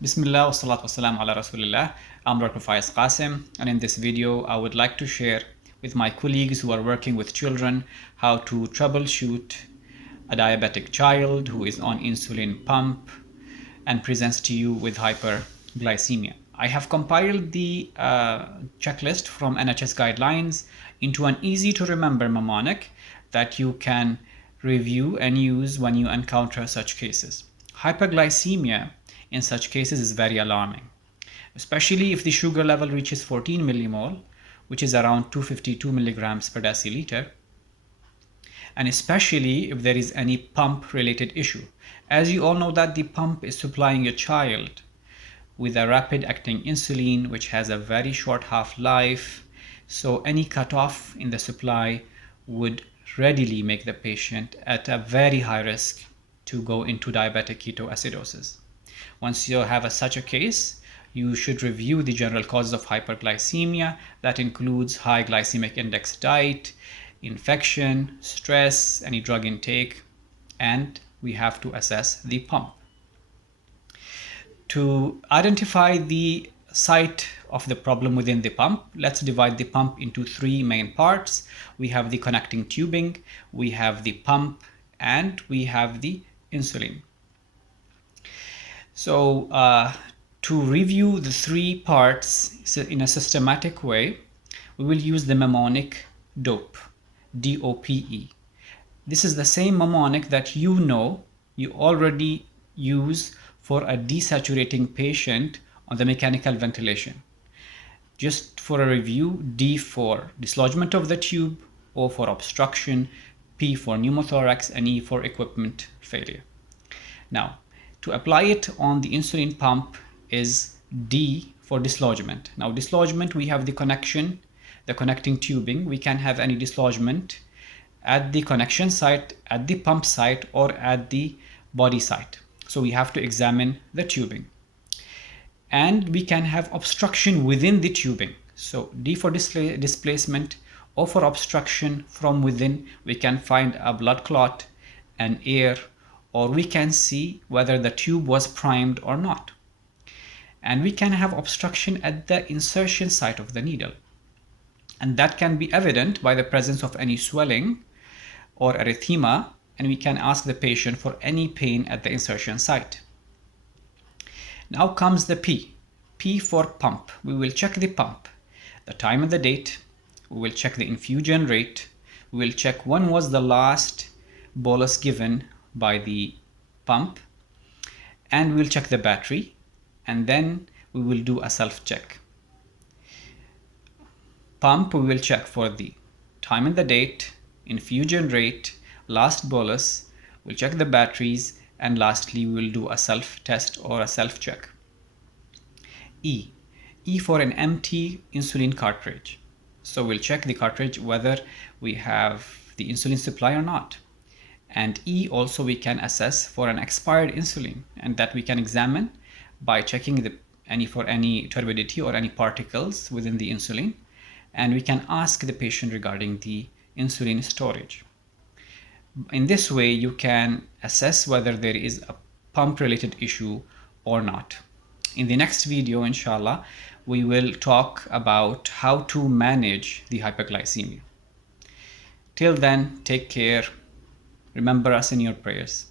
Bismillah wa salatu wassalam ala Rasulillah. I'm Dr. Faiz Qasim, and in this video I would like to share with my colleagues who are working with children how to troubleshoot a diabetic child who is on insulin pump and presents to you with hyperglycemia. I have compiled the checklist from NHS guidelines into an easy to remember mnemonic that you can review and use when you encounter such cases. Hyperglycemia in such cases is very alarming, especially if the sugar level reaches 14 millimole, which is around 252 milligrams per deciliter, and especially if there is any pump related issue. As you all know that the pump is supplying a child with a rapid acting insulin which has a very short half-life, so any cutoff in the supply would readily make the patient at a very high risk to go into diabetic ketoacidosis. Once you have such a case, you should review the general causes of hyperglycemia. That includes high glycemic index diet, infection, stress, any drug intake, and we have to assess the pump. To identify the site of the problem within the pump, let's divide the pump into three main parts. We have the connecting tubing, we have the pump, and we have the insulin. So to review the three parts in a systematic way, we will use the mnemonic DOPE, D-O-P-E. This is the same mnemonic that you already use for a desaturating patient on the mechanical ventilation. Just for a review, D for dislodgement of the tube, O for obstruction, P for pneumothorax, and E for equipment failure. Now, to apply it on the insulin pump is D for dislodgement. Now, dislodgement, we have the connection, the connecting tubing. We can have any dislodgement at the connection site, at the pump site, or at the body site. So we have to examine the tubing. And we can have obstruction within the tubing. So D for displacement, O for obstruction from within. We can find a blood clot, an air, or we can see whether the tube was primed or not. And we can have obstruction at the insertion site of the needle. And that can be evident by the presence of any swelling or erythema, and we can ask the patient for any pain at the insertion site. Now comes the P. P for pump. We will check the pump, the time and the date. We will check the infusion rate. We will check when was the last bolus given by the pump, and we will check the battery, and then we will do a self-check. Pump, we will check for the time and the date, infusion rate, last bolus, we'll check the batteries, and lastly we will do a self-test or a self-check. E. E for an empty insulin cartridge. So we'll check the cartridge whether we have the insulin supply or not. And E also we can assess for an expired insulin, and that we can examine by checking for any turbidity or any particles within the insulin, and we can ask the patient regarding the insulin storage. In this way you can assess whether there is a pump related issue or not. In the next video, inshallah, we will talk about how to manage the hyperglycemia. Till then, take care. Remember us in your prayers.